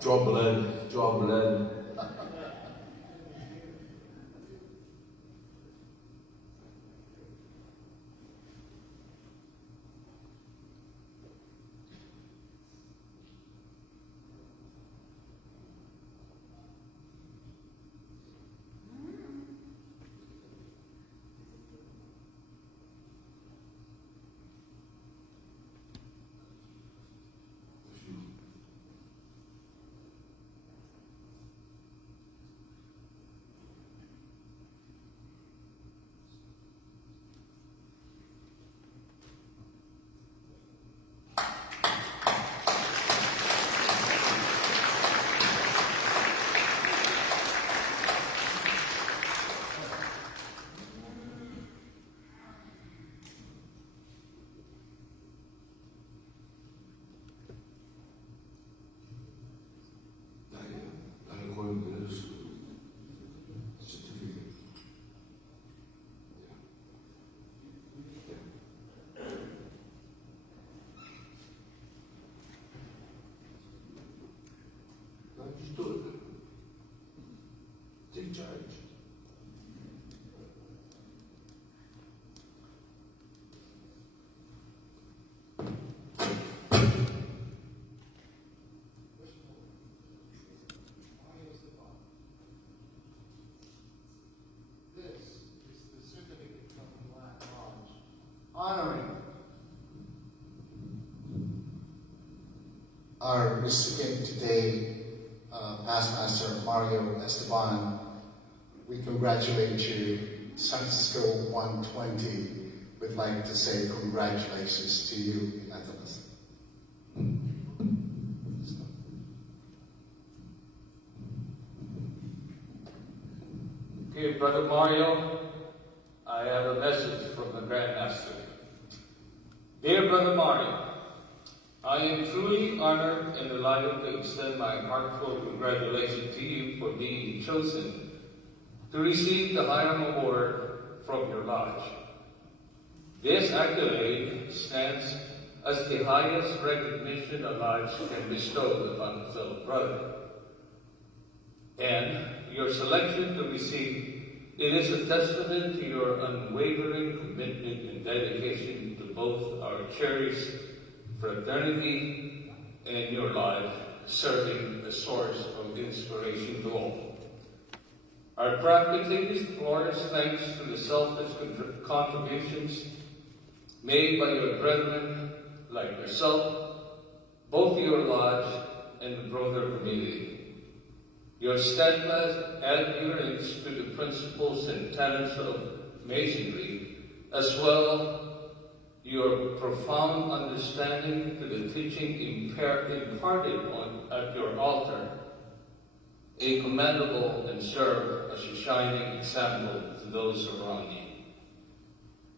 Joblin. Dahil ko yung certificate. Just do it. Take charge. Honoring our recipient today, Past Master Mario Esteban. We congratulate you, San Francisco 120. We'd like to say congratulations to you, Nathalie. Okay, Brother Mario, I have a message from the Grand Master. Dear Brother Mario, I am truly honored and delighted to extend my heartfelt congratulations to you for being chosen to receive the Hiram Award from your lodge. This accolade stands as the highest recognition a lodge can bestow upon a fellow brother. And your selection to receive it is a testament to your unwavering commitment and dedication to both our cherished fraternity and your life, serving a source of inspiration to all. Our craft continues to flourish thanks to the selfless contributions made by your brethren like yourself, both your lodge and the broader community. Your steadfast adherence to the principles and tenets of Masonry, as well your profound understanding to the teaching imparted at your altar, a commendable and serve as a shining example to those around you.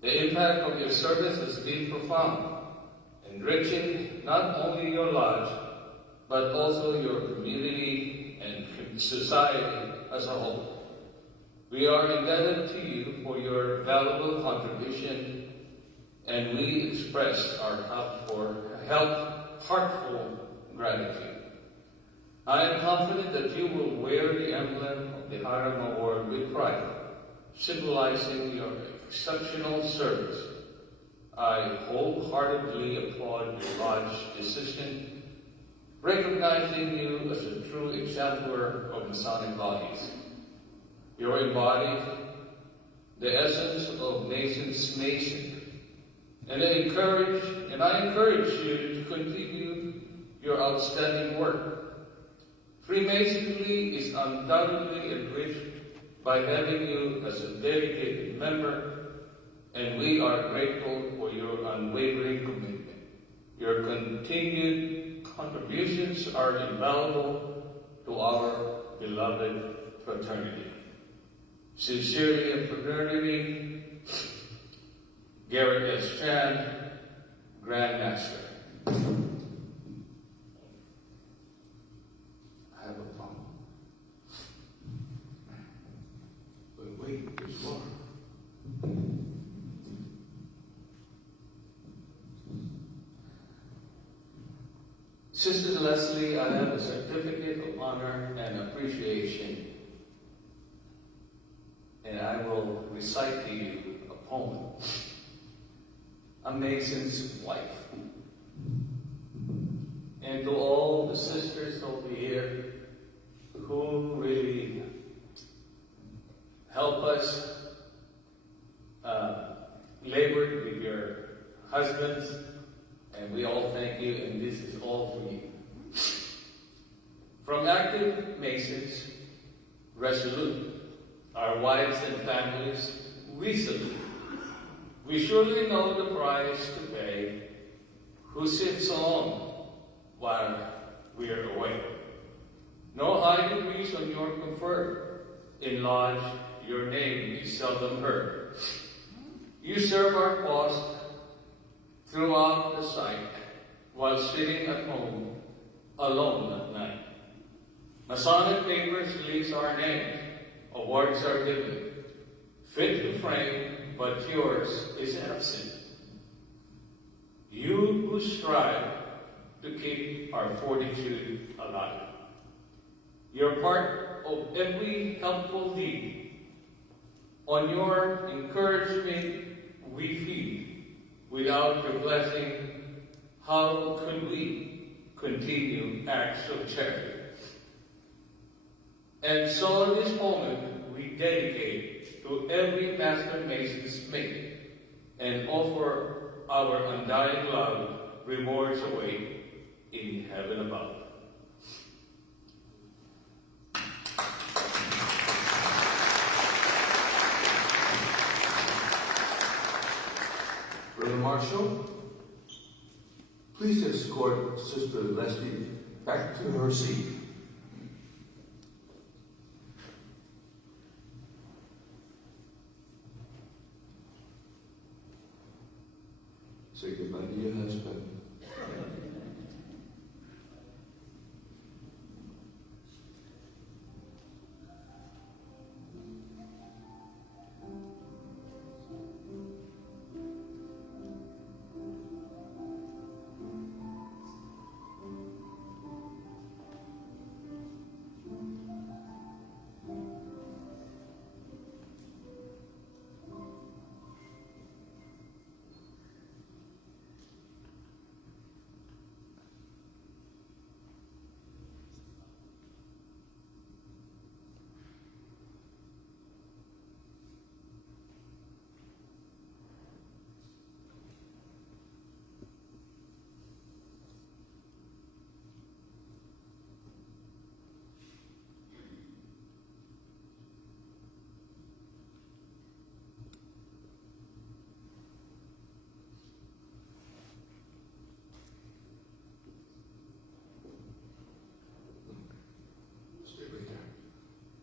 The impact of your service has been profound, enriching not only your lodge, but also your community and society as a whole. We are indebted to you for your valuable contribution, and we express our heartfelt gratitude. I am confident that you will wear the emblem of the Hiram Award with pride, symbolizing your exceptional service. I wholeheartedly applaud your lodge's decision, recognizing you as a true exemplar of Masonic values. You embody the essence of Mason's Mason, and I encourage you to continue your outstanding work. Freemasonry is undoubtedly enriched by having you as a dedicated member, and we are grateful for your unwavering commitment. Your continued contributions are invaluable to our beloved fraternity. Sincerely and fraternity, Garrett S. Chan, Grand Master. I have a problem. But wait, there's more. Sister Leslie, I have a certificate of honor and appreciation, and I will recite to you a poem. A Mason's Wife. And to all the sisters over here who really help us, labored with your husbands, and we all thank you, and this is all for you. From active Masons, resolute, our wives and families, we salute. We surely know the price to pay, who sits on while we are away. No high degrees on your confer, in lodge your name is seldom heard. You serve our cause throughout the sight, while sitting at home, alone at night. Masonic papers leaves our name, awards are given, fit to frame, but yours is absent. You who strive to keep our fortitude alive. You're part of every helpful deed. On your encouragement we feed. Without your blessing, how could we continue acts of charity? And so in this moment, we dedicate to every Master Mason's mate and offer our undying love, rewards await in heaven above. Brother Marshall, please escort Sister Leslie back to her seat. Say goodbye to your husband.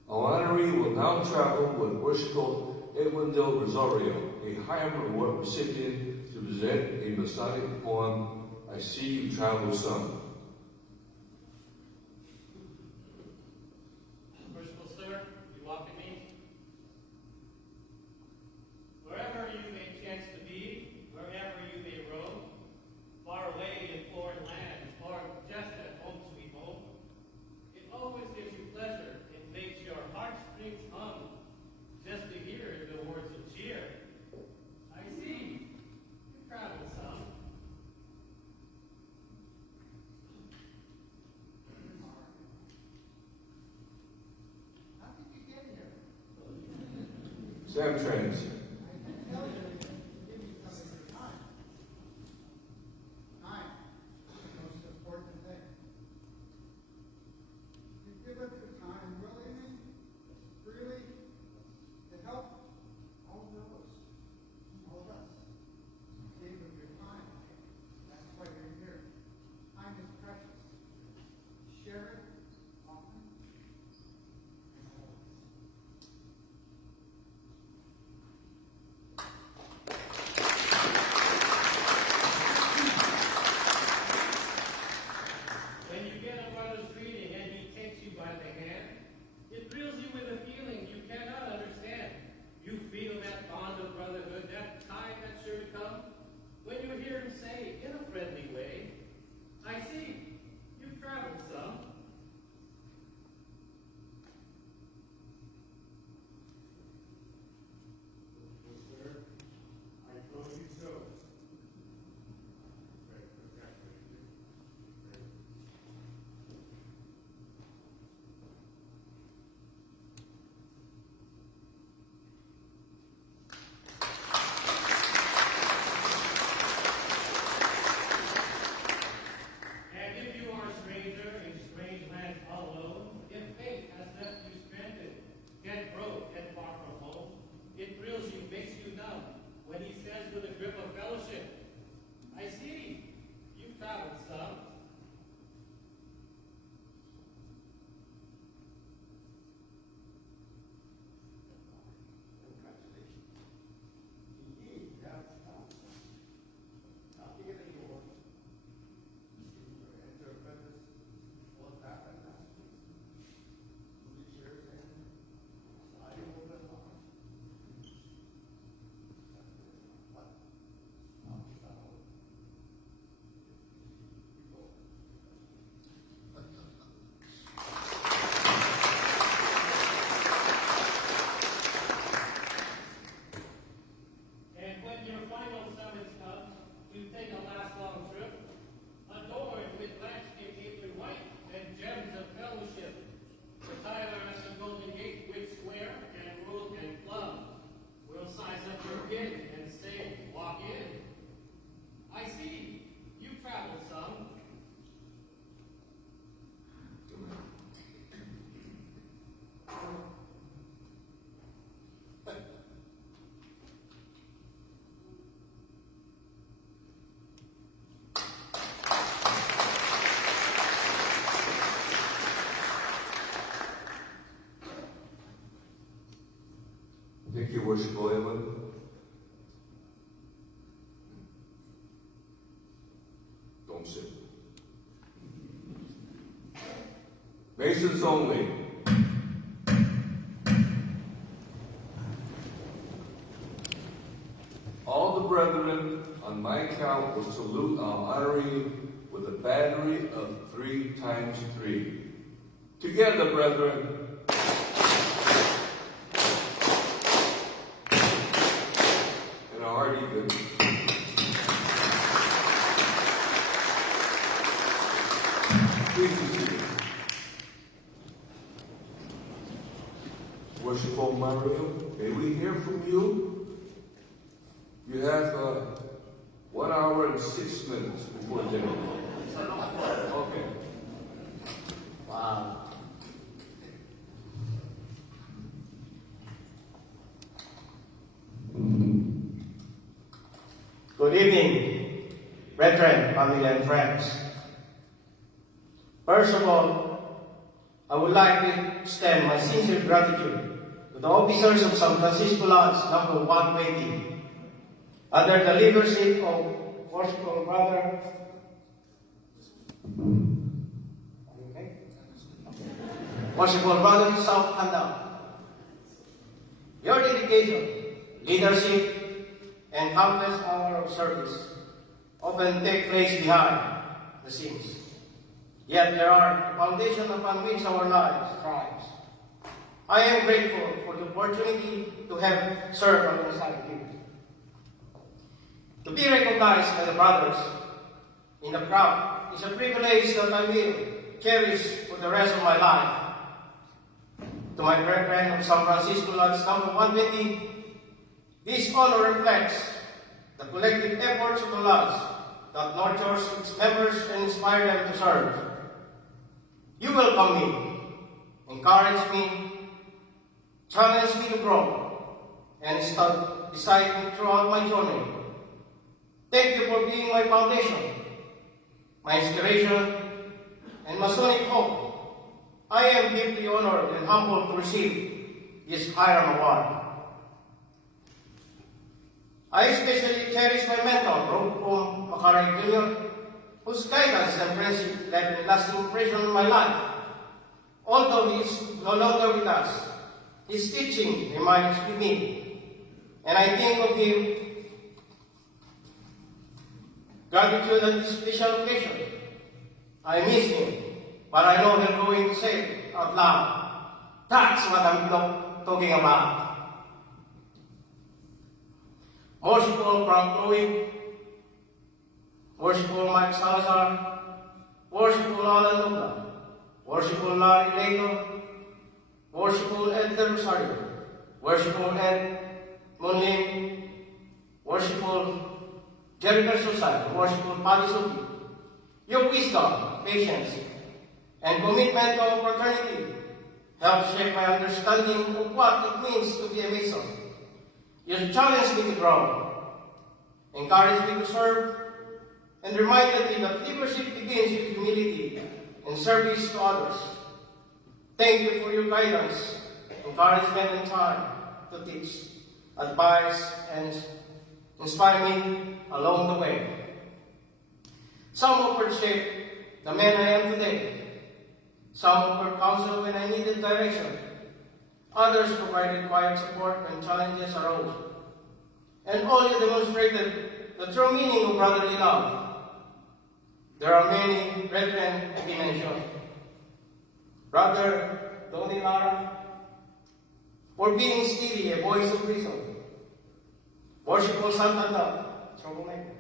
Our honoree will now travel with Worshipful Edwin Rosario, a Higham Award recipient, to present a Masonic poem, I See You Travel Some. Worshipful sir, you welcome me. Wherever you may chance to be, wherever you may roam, far away in foreign lands, or just at home sweet home, it always gives you pleasure. It makes your heartstrings hum, just to hear the words of cheer. I see you travel some. How did you get here? Sam Trans. Worshipful Evan. Don't sit. Masons only. All the brethren on my account will salute and honor you with a battery of 3 times 3. Together, brethren. And a hearty good. Please be seated. Worshipful Mario, may we hear from you? You have 1 hour and 6 minutes before dinner. Okay. Wow. Good evening, brethren, family, and friends. First of all, I would like to extend my sincere gratitude to the officers of San Francisco Lodge number 120, under the leadership of Worshipful Brother. Okay. Worshipful Brother South Handa. Your dedication, leadership, and countless hours of service often take place behind the scenes. Yet there are the foundation upon which our lives thrives. I am grateful for the opportunity to have served alongside you. To be recognized by the brothers in the crowd is a privilege that I will cherish for the rest of my life. To my brethren of San Francisco Lodge number 120, this honor reflects the collective efforts of the Lodge that nurtures its members and inspire them to serve. You welcome me, encourage me, challenge me to grow, and decide me throughout my journey. Thank you for being my foundation, my inspiration, and Masonic hope. I am deeply honored and humbled to receive this Hiram Award. I especially cherish my mentor, Rob Makaray Jr., whose guidance and friendship left a lasting impression on my life. Although he is no longer with us, his teaching remains with me, and I think of him. Gratitude on this special occasion. I miss him, but I know he'll going to say out loud, that's what I'm talking about. Worshipful Frank Louis, Worshipful Mike Salazar, Worshipful Alan Lugla, Worshipful Larry Layton, Worshipful Ed Del Rosario, Worshipful Ed Munlim, Worshipful Jerry Versusai, Worshipful Paddy Suki. Your wisdom, patience, and commitment to fraternity help shape my understanding of what it means to be a Mason. You challenged me to grow, encouraged me to serve, and reminded me that leadership begins with humility and service to others. Thank you for your guidance, encouragement, and time to teach, advise, and inspire me along the way. Some offered shape the man I am today. Some offered counsel when I needed direction. Others provided quiet support when challenges arose. And all you demonstrated the true meaning of brotherly love. There are many brethren to be mentioned. Brother Donnie Lara, for being steady, a voice of reason. Worshipful Santanda, troublemaker.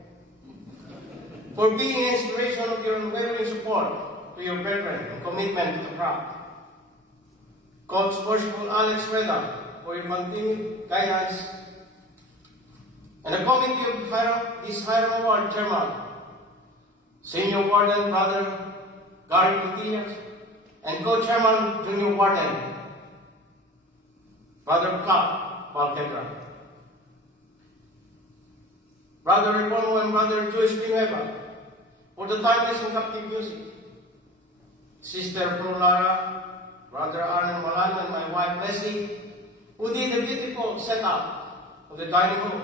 For being an inspiration of your unwavering support to your brethren and commitment to the craft. Coach Worshipful Alex Reda, for your continued guidance. And the committee of this Hiram Award Chairman, Senior Warden Brother Gary Gutierrez, and Co-Chairman Junior Warden Brother Clark Valquebra. Brother Repono and Brother Joyce Vinueva, for the timeless and captive music. Sister Pro Lara, Brother Arnold Malan, and my wife Leslie, who did a beautiful setup of the dining hall,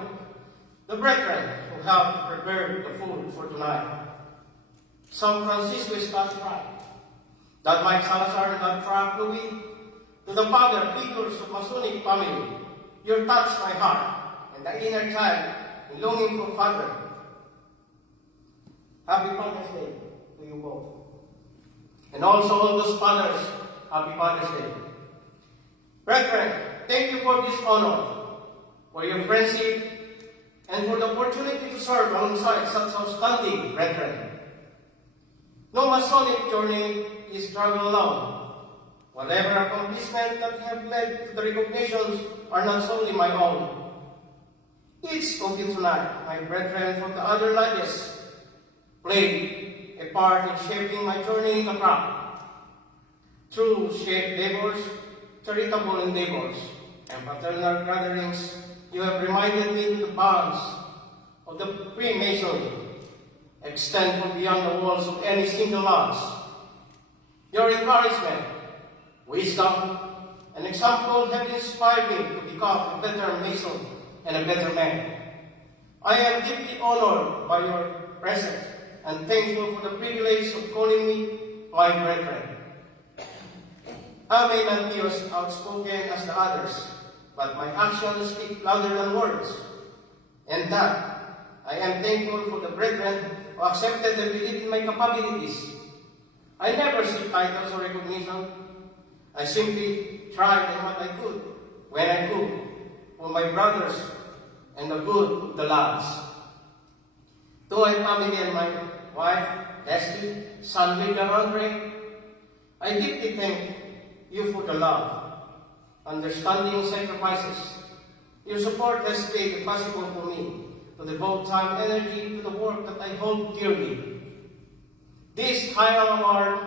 the brethren who helped prepare the food for tonight, San Francisco Scott Frank, Dad Mike Salazar and Dad Frank Louis, to the father figures of Masonic family, you touched my heart and the inner child in longing for father. Happy Father's Day to you both. And also all those fathers, Happy Father's Day. Brethren, thank you for this honor, for your friendship, and for the opportunity to serve alongside such outstanding brethren. No Masonic journey is traveled alone. Whatever accomplishments that have led to the recognitions are not solely my own. Each of you tonight, my brethren from the other lodges, played a part in shaping my journey in the craft. Through shared labors, charitable endeavors, and fraternal gatherings, you have reminded me that the bonds of the Freemasonry extend from beyond the walls of any single lodge. Your encouragement, wisdom, and example have inspired me to become a better Mason and a better man. I am deeply honored by your presence and thankful for the privilege of calling me my brethren. I may not be as outspoken as the others, but my actions speak louder than words. And that, I am thankful for the brethren who accepted and believed in my capabilities. I never seek titles or recognition. I simply tried in what I could, when I could, for my brothers and the good of the lads. To my family and my wife, Leslie, son William Andre, I deeply thank you for the love, understanding, and sacrifices. Your support has made it possible for me to devote time and energy to the work that I hold dearly. This high award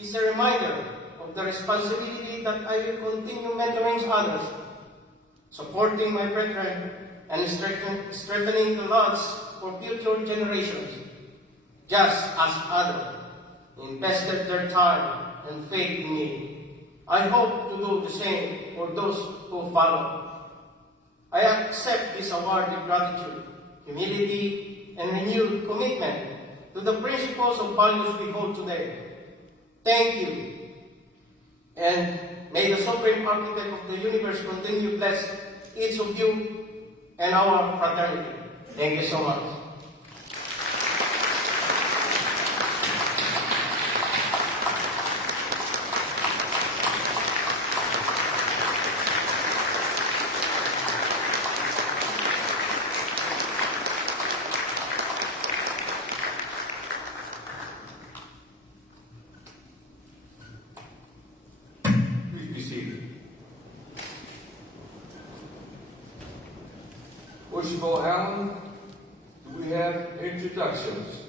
is a reminder of the responsibility that I will continue mentoring others, supporting my brethren, and strengthening the laws for future generations, just as others invested their time and faith in me. I hope to do the same for those who follow. I accept this award with gratitude, humility, and renewed commitment to the principles of values we hold today. Thank you. And may the Supreme Architect of the universe continue to bless each of you and our fraternity. Thank you so much. Please be seated. Worshipful Allen, do we have introductions?